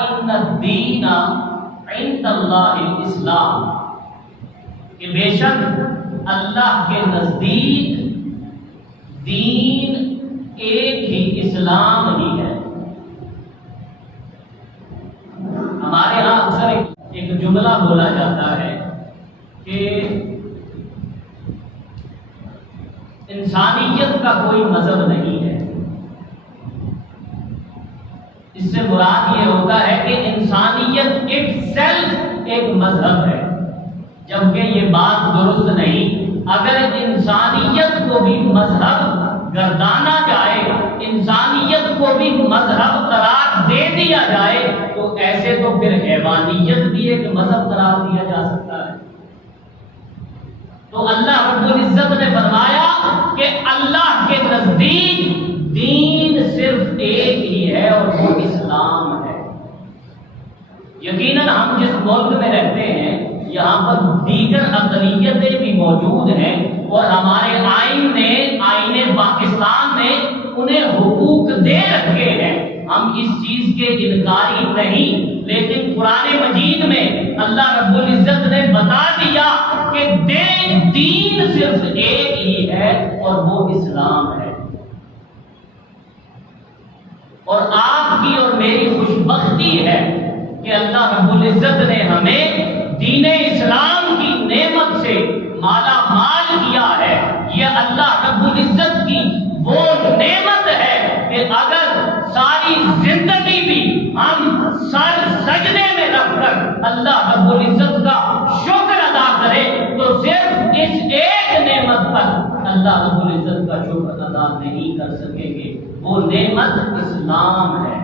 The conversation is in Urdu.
ان الدین عند اللہ الاسلام، کہ بے شک اللہ کے نزدیک دین ایک ہی اسلام ہی ہے۔ ہمارے ہاں اکثر ایک جملہ بولا جاتا ہے کہ انسانیت کا کوئی مذہب نہیں ہے۔ اس سے مراد یہ ہوتا ہے کہ انسانیت ایک سیلف ایک مذہب ہے، جبکہ یہ بات درست نہیں۔ اگر انسانیت کو بھی مذہب گردانا جائے، انسانیت کو بھی مذہب قرار دے دیا جائے، تو ایسے تو پھر حیوانیت بھی ایک مذہب قرار دیا جا سکتا ہے۔ تو اللہ رب العزت نے فرمایا کہ اللہ کے نزدیک دین صرف ایک ہی ہے اور وہ اسلام ہے۔ یقیناً ہم جس ملک میں رہتے ہیں یہاں پر دیگر اقلیتیں بھی موجود ہیں، اور ہمارے آئین پاکستان نے انہیں حقوق دے رکھے ہیں، ہم اس چیز کے انکاری نہیں، لیکن قرآن مجید میں اللہ رب العزت نے بتا دیا کہ دین صرف ایک ہی ہے اور وہ اسلام ہے۔ اور آپ کی اور میری خوش بختی ہے کہ اللہ رب العزت نے ہمیں دین اسلام کی نعمت سے مالا مال کیا ہے۔ یہ اللہ رب العزت کی وہ نعمت ہے کہ اگر ساری زندگی بھی ہم سر سجدے میں رکھ کر اللہ رب العزت کا شکر ادا کریں تو صرف اس ایک نعمت پر اللہ رب العزت کا شکر ادا نہیں کر سکیں گے، وہ نعمت اسلام ہے۔